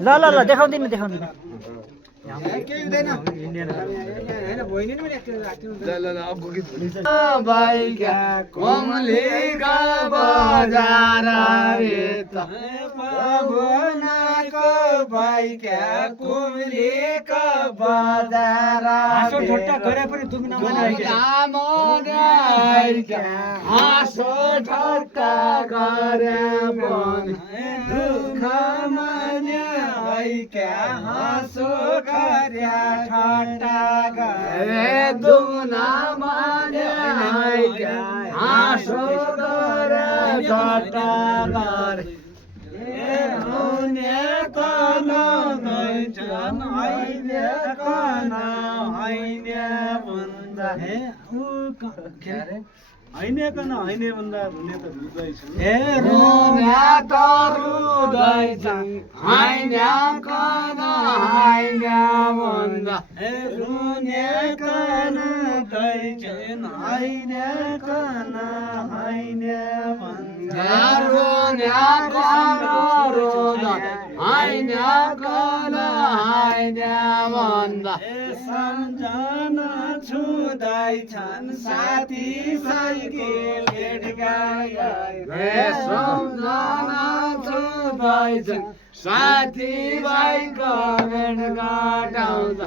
ल ल ल देखाउँदिन देखाउँदिन कोमलीका बजार रे त भवनको भाइका कोमलीका बजार हाँसो ठट्टा गरे पनि दुख्न मन हाँसो ठट्टा गरे पनि दुःख क्या हाँसो गर्या ठट्टा गरे दुना माने हाँसो गर्या ठट्टा गरे हुने कन गइछन् अहिले कन हैने भन्दा हैने कन हैने भन्दा रुने त रुँदैछ हे रुने त रुँदैछ हैने कन हैने भन्दा हे रुने कन दैछन् हैने कन हैने भन्दा रुने कन रुँदै हैने कन हैने भन्दा सम्झना छुँदैछन् साथी साइकल सम्झना छुँदैछन् साथी भाइको भेट घटाउँदा